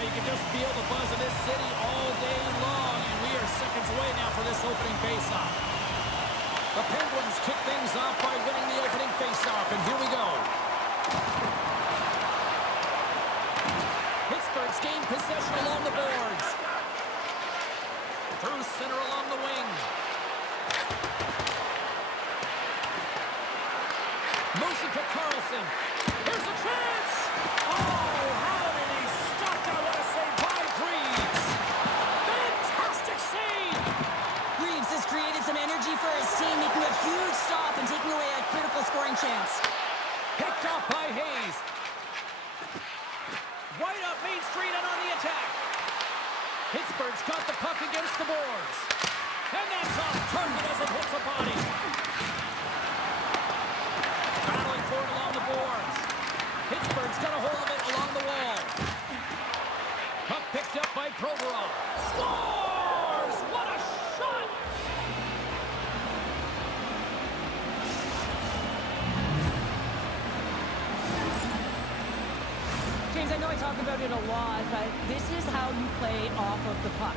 You can just feel the buzz of this city all day long, and we are seconds away now for this opening faceoff. The Penguins kick things off by winning the opening faceoff, and here we go. Pittsburgh's gained possession along the boards. Through center along the wing. Motion to Carlson. Here's a chance! Oh, how did he stop that? What a save by Reeves! Fantastic save! Reeves has created some energy for his team, making a huge stop and taking away a critical scoring chance. Picked off by Hayes. Right up Main Street and on the attack. Pittsburgh's got the puck against the boards. And that's off target as it hits a body. Battling for it along the boards. Pittsburgh's got a hold of it along the wall. Puck picked up by Provorov. Scores! What a shot! James, I know I talk about it a lot, but this is how you play off of the puck,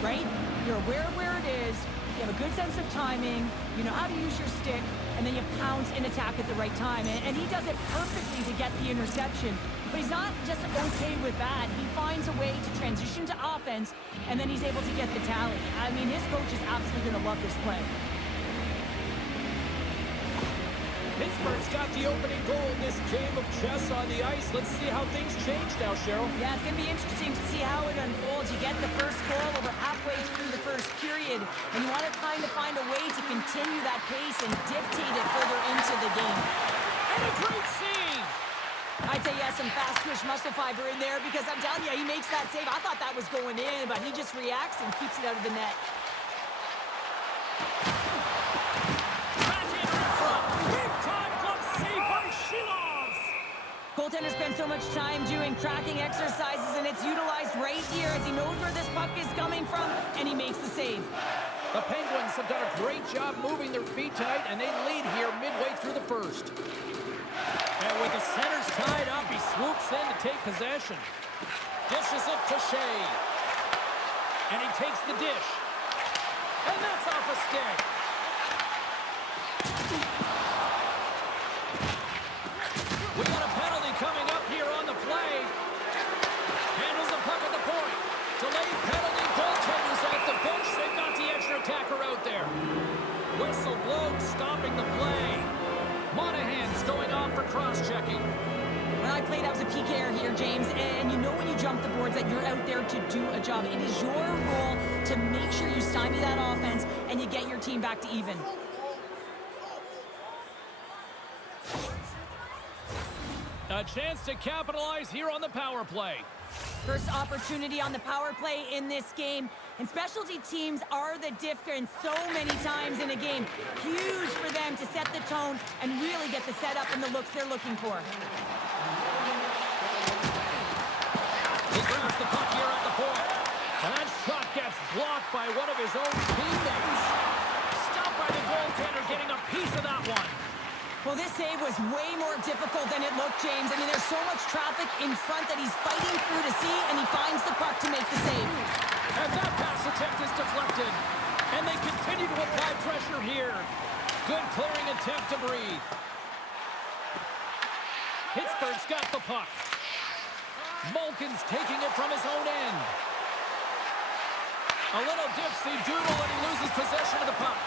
right? You're aware of where it is, you have a good sense of timing, you know how to use your stick, and then you pounce and attack at the right time. And he does it perfectly to get the interception. But he's not just okay with that. He finds a way to transition to offense, and then he's able to get the tally. I mean, his coach is absolutely going to love this play. Pittsburgh's got the opening goal in this game of chess on the ice. Let's see how things change now, Cheryl. Yeah, it's going to be interesting to see how it unfolds. You get the first goal over halfway through the first period, and you want to kind of find a way to continue that pace and dictate it further into the game. And a great save! I'd say, yeah, some fast twitch muscle fiber in there, because I'm telling you, he makes that save. I thought that was going in, but he just reacts and keeps it out of the net. Goaltender spends so much time doing tracking exercises, and it's utilized right here as he knows where this puck is coming from, and he makes the save. The Penguins have done a great job moving their feet tonight, and they lead here midway through the first. And with the centers tied up, he swoops in to take possession. Dishes it to Shea. And he takes the dish. And that's off a stick. We got a penalty coming up here on the play. Handles the puck at the point. Delayed penalty. Goaltenders off the bench. They've got the extra attacker out there. Whistle blown, stopping the play. Monahan's going off for cross-checking. When I played, I was a PKer here, James, and you know when you jump the boards that you're out there to do a job. It is your role to make sure you stymie that offense and you get your team back to even. A chance to capitalize here on the power play. First opportunity on the power play in this game. And specialty teams are the difference so many times in a game. Huge for them to set the tone and really get the setup and the looks they're looking for. He grabs the puck here at the point. And that shot gets blocked by one of his own teammates. Stopped by the goaltender, getting a piece of that one. Well, this save was way more difficult than it looked, James. I mean, there's so much traffic in front that he's fighting through to see, and he finds the puck to make the save. And that pass attempt is deflected. And they continue to apply pressure here. Good clearing attempt to breathe. Pittsburgh's got the puck. Malkin's taking it from his own end. A little dipsy-doodle, and he loses possession of the puck.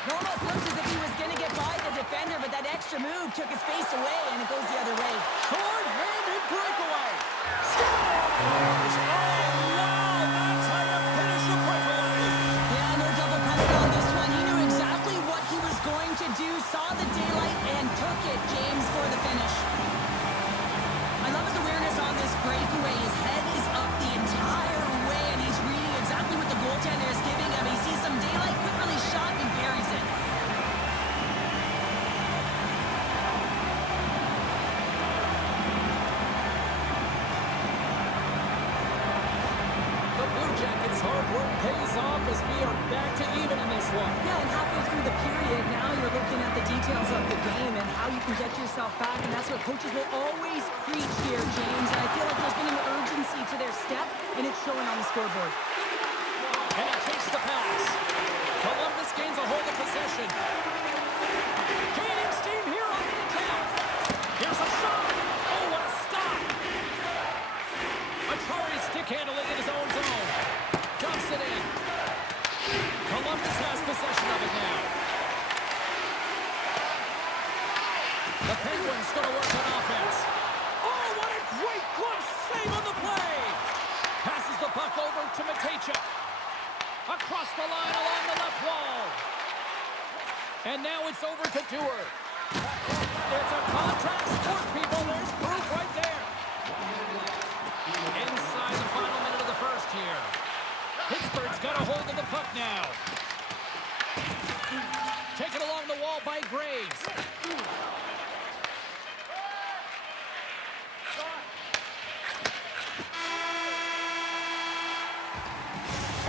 It almost looks as if he was going to get by the defender, but that extra move took his face away, and it goes the other way. Short-handed breakaway. Scores! Oh, wow! That's how you finish a breakaway. Yeah, no double pump on this one. He knew exactly what he was going to do, saw the daylight, and took it, James, for the finish. I love his awareness on this breakaway. His head is up the entire way, and he's reading exactly what the goaltender is giving him. He sees some daylight, quick release shot, and buries it. The Blue Jackets' hard work pays off as we are back to even in this one. Yeah, and halfway through the period, now you're looking at the details of the game and how you can get yourself back, and that's what coaches will always preach here, James. And I feel like there's been an urgency to their step, and it's showing on the scoreboard. And he takes the pass. Columbus gains a hold of possession. Gaining steam here on the attack. Here's a shot. Oh, what a stop. Achari stick handling in his own zone. Dumps it in. Columbus has possession of it now. The Penguins going to work on offense. Oh, what a great glove save on the play. Passes the puck over to Matejchuk. Across the line along the left wall. And now it's over to Dewar. It's a contact sport, people. There's proof right there. Inside the final minute of the first here. Pittsburgh's got a hold of the puck now. Taken along the wall by Graves.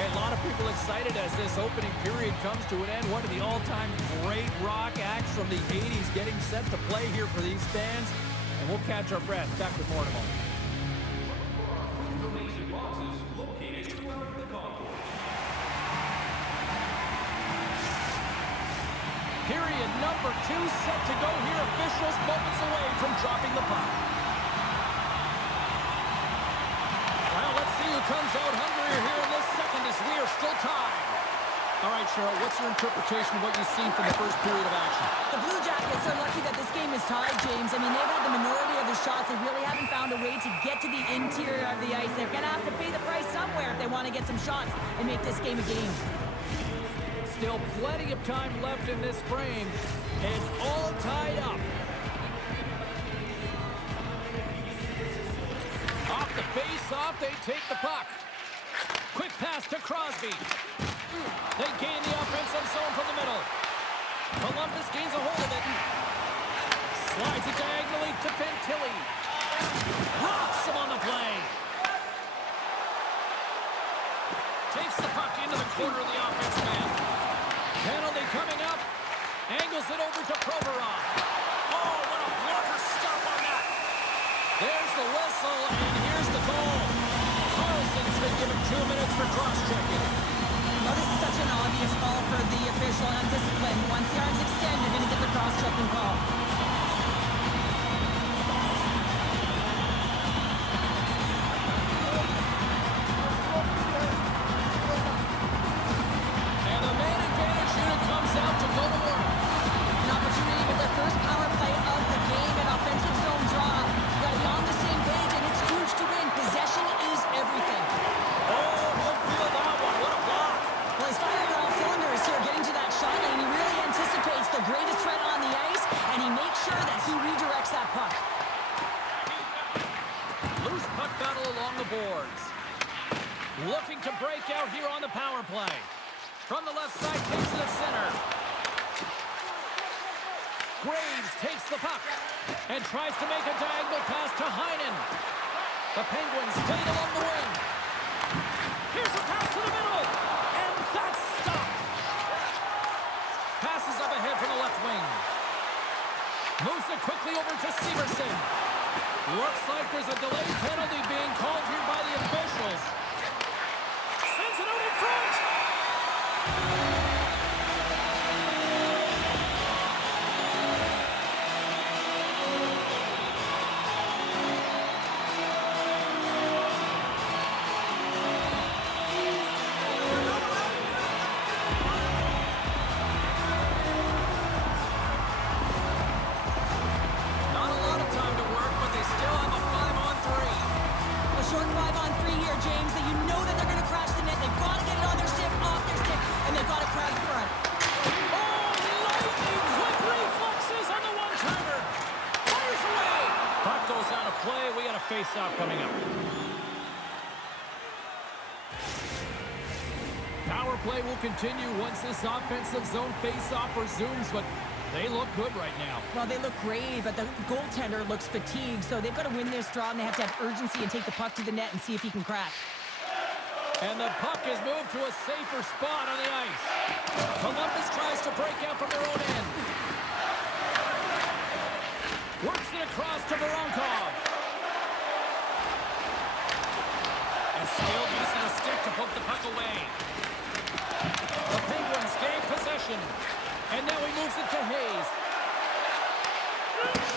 A lot of people excited as this opening period comes to an end. One of the all-time great rock acts from the 80s getting set to play here for these fans. And we'll catch our breath. Back with more in a moment. Period number 2 set to go here. Officials moments away from dropping the puck. Well, let's see who comes out hungrier here in this second as we are still tied. All right, Cheryl, what's your interpretation of what you've seen from the first period of action? The Blue Jackets are lucky that this game is tied, James. I mean, they've had the minority of the shots. They really haven't found a way to get to the interior of the ice. They're going to have to pay the price somewhere if they want to get some shots and make this game a game. Still plenty of time left in this frame. It's all tied up. Off the face-off, they take the puck. Quick pass to Crosby. They gain the offensive zone from the middle. Columbus gains a hold of it. Slides it diagonally to Fantilli. Rocks him on the play. Takes the puck into the corner of the offensive end. Penalty coming up. Angles it over to Provorov. Oh, what a blocker stop on that. There's the whistle, and here's the goal. Carlson's been given 2 minutes for cross-checking. Well, this is such an obvious call for the official and undisciplined. Once the arms extend, you're going to get the cross-checking call. And the man advantage unit comes out to go to work. An opportunity with their first power play of the game and offensive zone draw. You got to be on the same page, and it's huge to win. Possession is everything. Oh, look feel that one. What a block. Well, he's firing all cylinders here, getting to that shot lane. He really anticipates the greatest threat on the ice, and he makes sure that he redirects that puck. Loose puck battle along the boards. Looking to break out here on the power play. From the left side, takes it to center. Graves takes the puck and tries to make a diagonal pass to Heinen. The Penguins played along the wing. Here's a pass to the middle, and that's stopped. Passes up ahead from the left wing. Moves it quickly over to Severson. Looks like there's a delayed penalty being called here by the officials. Sends it out in front. Not a lot of time to work, but they still have a 5-on-3. A short 5-on-3 here, James, that you know that they're going to crash the net. They've got to get it on their stick, off their stick, and they've got to crowd in front. Oh, lightning quick reflexes on the one-timer. Fires away. Puck goes out of play. We got a face-off coming up. Power play will continue once this offensive zone face-off resumes, but they look good right now. Well, they look great, but the goaltender looks fatigued, so they've got to win this draw, and they have to have urgency and take the puck to the net and see if he can crack. And the puck is moved to a safer spot on the ice. Columbus tries to break out from their own end. across to Voronkov. And still using a stick to poke the puck away. The Penguins gain possession. And now he moves it to Hayes.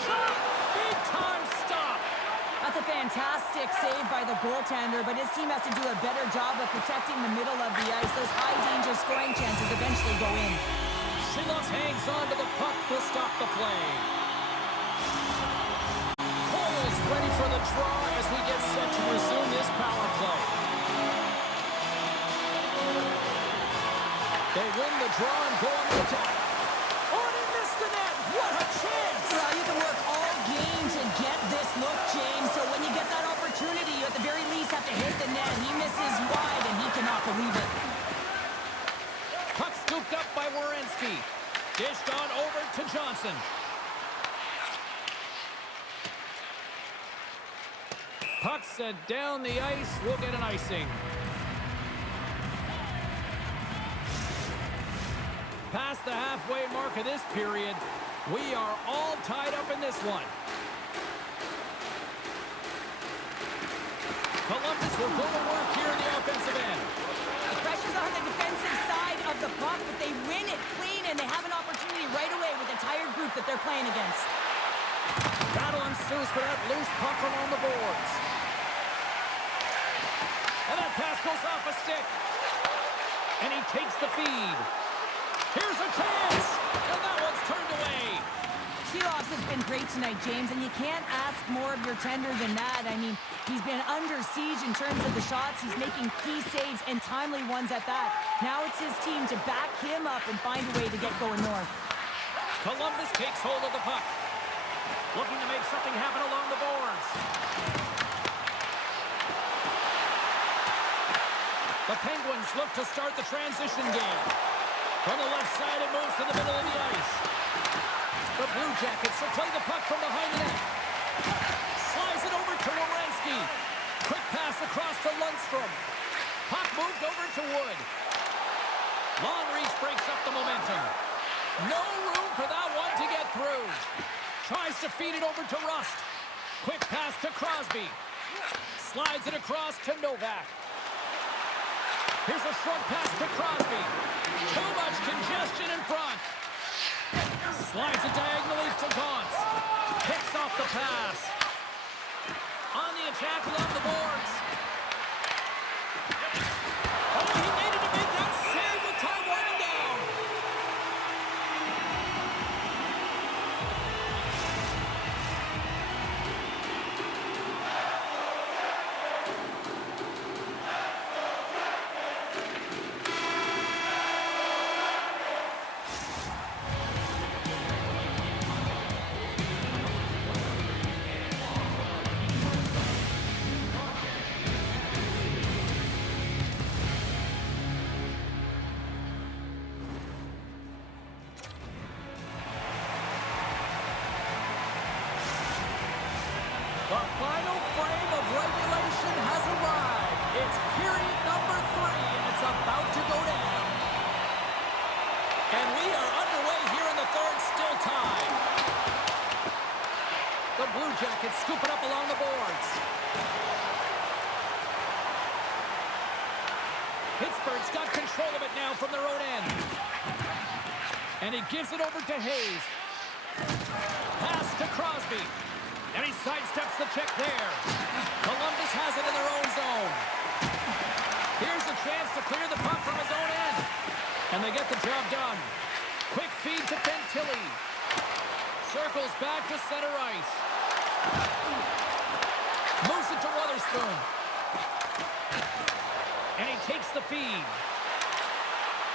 Shot! Big time stop! That's a fantastic save by the goaltender, but his team has to do a better job of protecting the middle of the ice. Those high-danger scoring chances eventually go in. Shilos hangs on to the puck to stop the play. Cole's ready for the draw as we get set to resume this power play. They win the draw and go on the attack. Oh, and he missed the net! What a chance! Well, you can work all game to get this look, James, so when you get that opportunity, you at the very least have to hit the net. He misses wide, and he cannot believe it. Puck scooped up by Werenski. Dished on over to Johnson. Puck sent down the ice. We'll get an icing. Past the halfway mark of this period, we are all tied up in this one. Columbus will go to work here in the offensive end. The pressure's on the defensive side of the puck, but they win it clean, and they have an opportunity right away with the entire group that they're playing against. Battle ensues for that loose puck along the boards. And that pass goes off a stick. And he takes the feed. Here's a chance! And that one's turned away. Shilos has been great tonight, James, and you can't ask more of your tender than that. I mean, he's been under siege in terms of the shots. He's making key saves and timely ones at that. Now it's his team to back him up and find a way to get going north. Columbus takes hold of the puck. Looking to make something happen along the boards. The Penguins look to start the transition game. From the left side, it moves to the middle of the ice. The Blue Jackets will play the puck from behind the net. Slides it over to Werenski. Quick pass across to Lundstrom. Puck moved over to Wood. Long reach breaks up the momentum. No room for that one to get through. Tries to feed it over to Rust. Quick pass to Crosby. Slides it across to Novak. Here's a short pass to Crosby. Too much congestion in front. Slides it diagonally to Gaunce. Picks off the pass. On the attack along the boards. Oh, he needed to make that save with time winding down. The final frame of regulation has arrived. It's period number 3, and it's about to go down. And we are underway here in the third, still tied. The Blue Jackets scoop it up along the boards. Pittsburgh's got control of it now from their own end. And he gives it over to Hayes. Pass to Crosby. And he sidesteps the check there. Columbus has it in their own zone. Here's a chance to clear the puck from his own end. And they get the job done. Quick feed to Bentilli. Circles back to center ice. Moves it to Wotherspoon. And he takes the feed.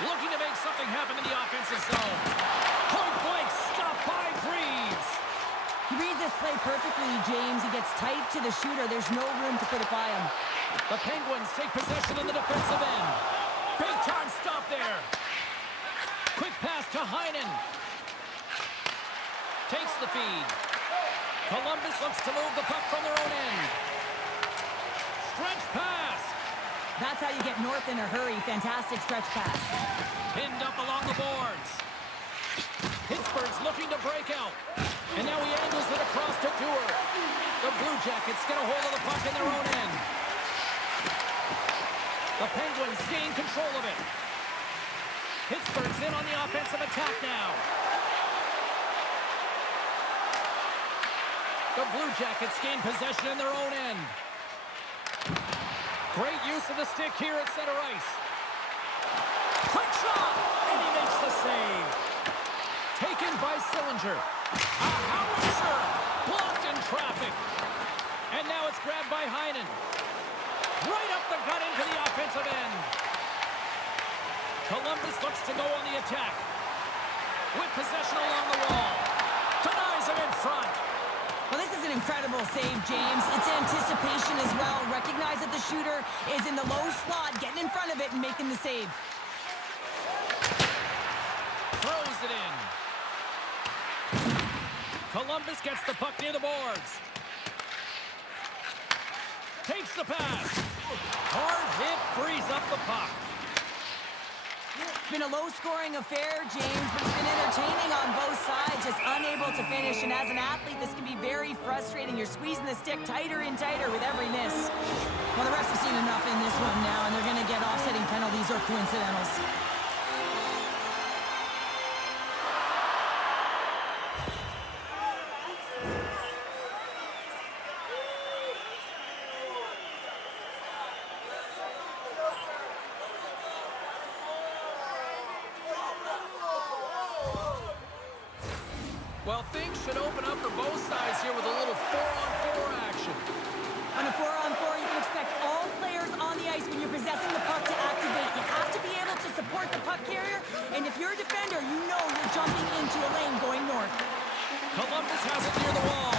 Looking to make something happen in the offensive zone. Point blank stop by Greaves. He reads this play perfectly, James. He gets tight to the shooter. There's no room to put it by him. The Penguins take possession in the defensive end. Big time stop there. Quick pass to Heinen. Takes the feed. Columbus looks to move the puck from their own end. Stretch pass. That's how you get north in a hurry. Fantastic stretch pass. Pinned up along the boards. Pittsburgh's looking to break out. And now he angles it across to Dewar. The Blue Jackets get a hold of the puck in their own end. The Penguins gain control of it. Pittsburgh's in on the offensive attack now. The Blue Jackets gain possession in their own end. Great use of the stick here at center ice. Quick shot! And he makes the save. Taken by Sillinger. A howitzer! Blocked in traffic. And now it's grabbed by Heinen. Right up the gut into the offensive end. Columbus looks to go on the attack. With possession along the wall. Denies him in front. Well, this is an incredible save, James. It's anticipation as well. Recognize that the shooter is in the low slot, getting in front of it and making the save. Throws it in. Columbus gets the puck near the boards. Takes the pass. Hard hit frees up the puck. It's been a low-scoring affair, James, but it's been entertaining on both sides, just unable to finish. And as an athlete, this can be very frustrating. You're squeezing the stick tighter and tighter with every miss. Well, the refs have seen enough in this one now, and they're going to get offsetting penalties or coincidentals. Well, things should open up for both sides here with a little 4-on-4 action. On a 4-on-4, you can expect all players on the ice when you're possessing the puck to activate. You have to be able to support the puck carrier, and if you're a defender, you know you're jumping into a lane going north. Columbus has it near the wall.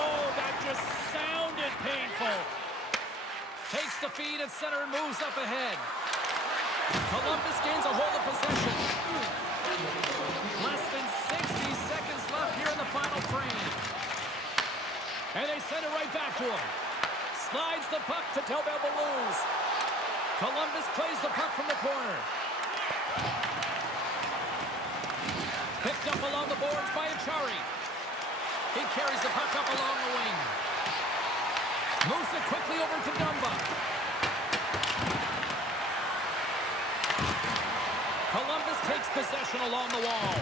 Oh, that just sounded painful. Takes the feed at center and moves up ahead. Columbus gains a hold of possession. Less than 60 seconds left here in the final frame. And they send it right back to him. Slides the puck to Tobel Blues. Columbus plays the puck from the corner. Picked up along the boards by Achari. He carries the puck up along the wing. Moves it quickly over to Dumba. Columbus takes possession along the wall.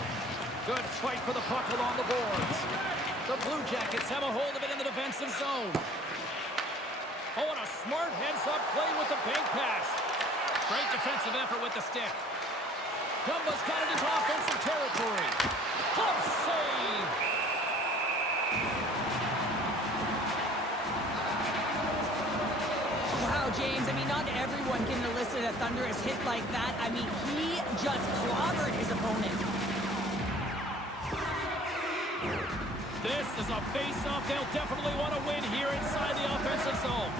Good fight for the puck along the boards. The Blue Jackets have a hold of it in the defensive zone. Oh, and a smart heads-up play with the bank pass. Great defensive effort with the stick. Dumba's got it into offensive territory. Glove save. Wow, James, I mean, not everyone can elicit a thunderous hit like that. I mean, he just clobbered his opponent. This is a face-off they'll definitely want to win here inside the offensive zone.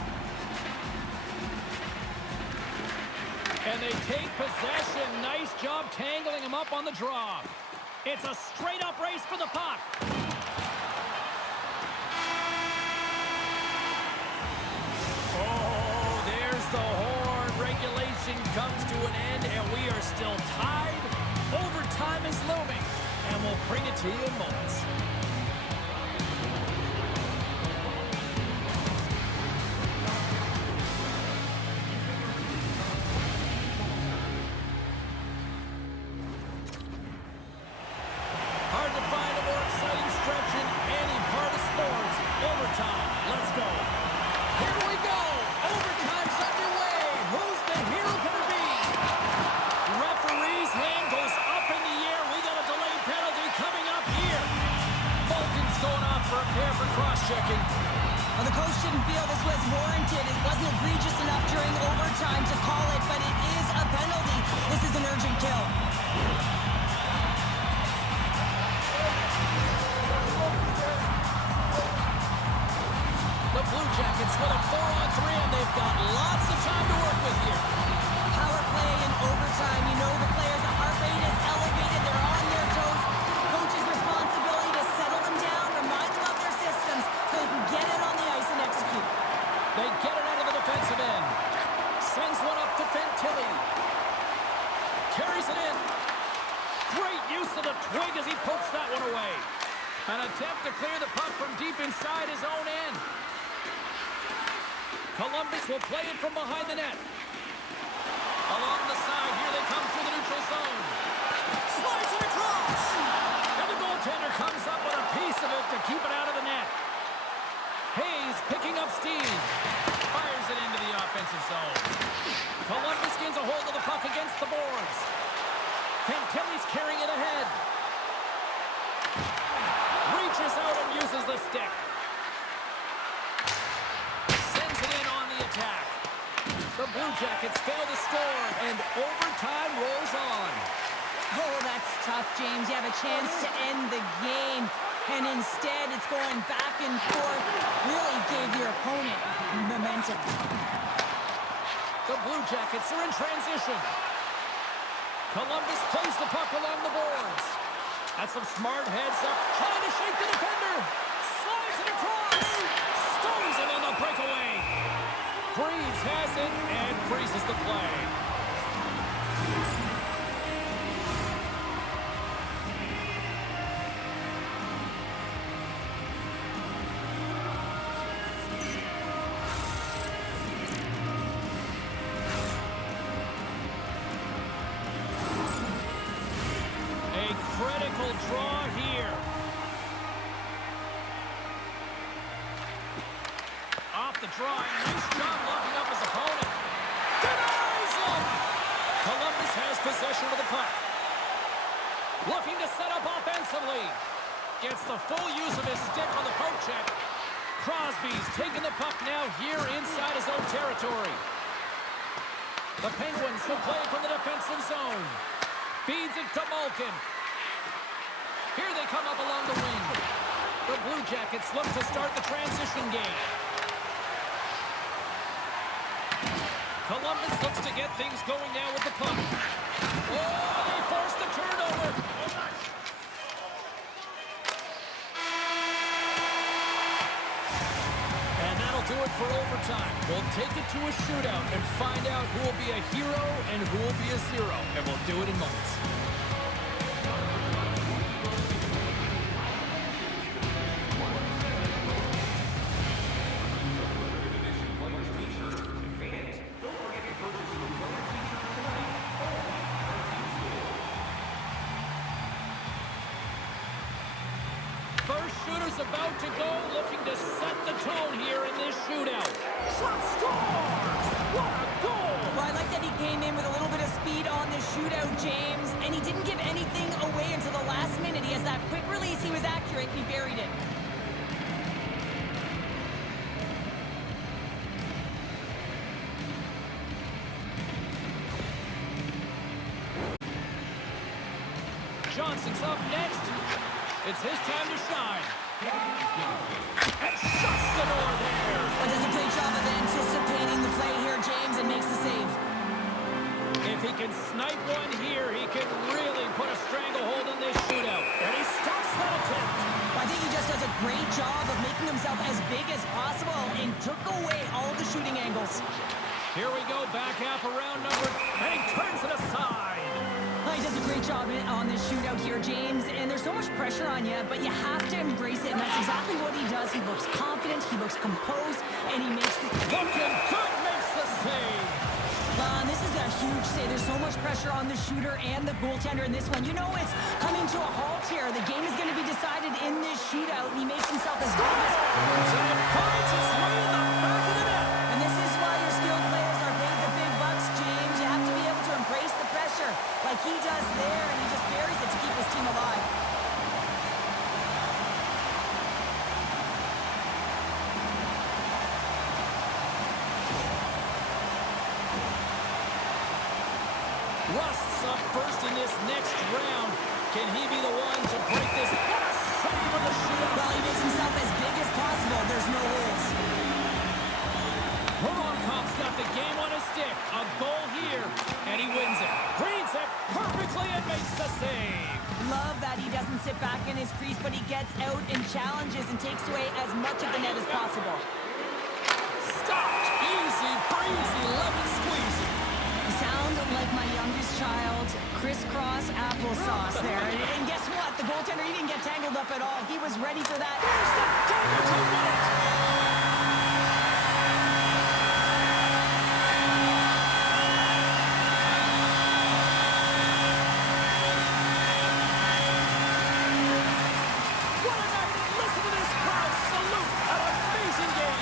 And they take possession. Nice job tangling him up on the draw. It's a straight-up race for the puck. Oh, there's the horn. Regulation comes to an end, and we are still tied. Overtime is looming, and we'll bring it to you in moments. Hard to find a more exciting stretch in any part of sports. Overtime. Let's go. Here we go. Overtime's underway. Who's the hero going to be? Referee's hand goes up in the air. We got a delayed penalty coming up here. Vulcan's going off for a pair for cross-checking. Well, the coach didn't feel this was warranted. It wasn't egregious enough during overtime to call it, but it is a penalty. This is an urgent kill. The Blue Jackets with a 4-on-3, and they've got lots of time to work with here. Power play in overtime. You know the players, the heart rate is elevated. They're on their toes. Coach's responsibility to settle them down, remind them of their systems so they can get it on the ice and execute. They get it out of the defensive end. Sends one up to Fantilli. Carries it in. Great use of the twig as he pokes that one away. An attempt to clear the puck from deep inside his own end. Columbus will play it from behind the net. Along the side, here they come through the neutral zone. Slides it across. And the goaltender comes up with a piece of it to keep it out of the net. Hayes picking up steam. Fires it into the offensive zone. Columbus gains a hold of the puck against the boards. Fantilli's carrying it ahead. Reaches out and uses the stick. Sends it in on the attack. The Blue Jackets fail to score, and overtime rolls on. Oh, that's tough, James. You have a chance to end the game, and instead it's going back and forth. Really gave your opponent momentum. The Blue Jackets are in transition. Columbus plays the puck along the boards. That's some smart heads up, trying to shake the defender. Slides it across. Stones it in the breakaway. Freeze has it and freezes the play. Critical draw here. Off the draw, nice job locking up his opponent. Denies him! Columbus has possession of the puck. Looking to set up offensively. Gets the full use of his stick on the poke check. Crosby's taking the puck now here inside his own territory. The Penguins will play from the defensive zone. Feeds it to Malkin. Here they come up along the wing. The Blue Jackets look to start the transition game. Columbus looks to get things going now with the puck. Oh, they force the turnover. And that'll do it for overtime. We'll take it to a shootout and find out who will be a hero and who will be a zero. And we'll do it in moments. First shooter's about to go, looking to set the tone here in this shootout. Shot scores! What a goal! Well, I like that he came in with a little bit of speed on this shootout, James, and he didn't give anything away until the last minute. He has that quick release. He was accurate, and he buried it. Johnson's up next. It's his time to shine. And shuts the door there. Well, does a great job of anticipating the play here, James, and makes the save. If he can snipe one here, he can really put a stranglehold in this shootout. And he stops that attempt. I think he just does a great job of making himself as big as possible and took away all of the shooting angles. Here we go, back half around number, and he turns it aside. He does a great job on this shootout here, James, and there's so much pressure on you, but you have to embrace it, and that's exactly what he does. He looks confident, he looks composed, and he makes the... Looking good, makes the save. And this is a huge save. There's so much pressure on the shooter and the goaltender in this one. You know it's coming to a halt here. The game is going to be decided in this shootout, and he makes himself as big as... And it finds its way in the back of the net. And this is why your skilled players are paid the big bucks, James. You have to be able to embrace the pressure like he does there, and he just buries it to keep his team alive. Rust's up first in this next round. Can he be the one to break this? What a save of the shootout. Well, he makes himself as big as possible. There's no holes. Voronkhov's got the game on his stick. A goal here, and he wins it. Reads it perfectly and makes the save. Love that he doesn't sit back in his crease, but he gets out and challenges and takes away as much of the net as possible. Stopped. Easy breezy, lemon squeezy. He sounds sound like my youngest child, crisscross applesauce there. And guess what? The goaltender, he didn't get tangled up at all. He was ready for that. There's the dagger to win it. What a night, and listen to this crowd salute. An amazing game.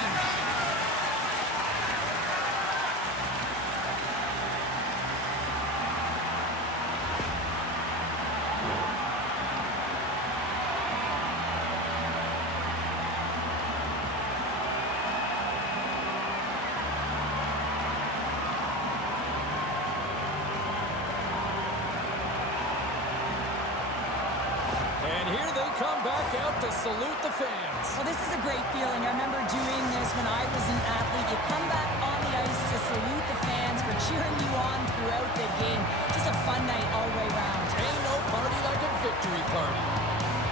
And here they come back out to salute the fans. Well, this is a great feeling. I remember doing this when I was an athlete. You come back on the ice to salute the fans for cheering you on throughout the game. Just a fun night all the way around. Ain't no party like a victory party.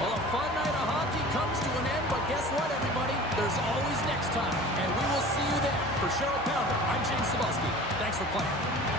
Well, a fun night of hockey comes to an end, but guess what, everybody? There's always next time, and we will see you then. For Cheryl Pounder, I'm James Cebulski. Thanks for playing.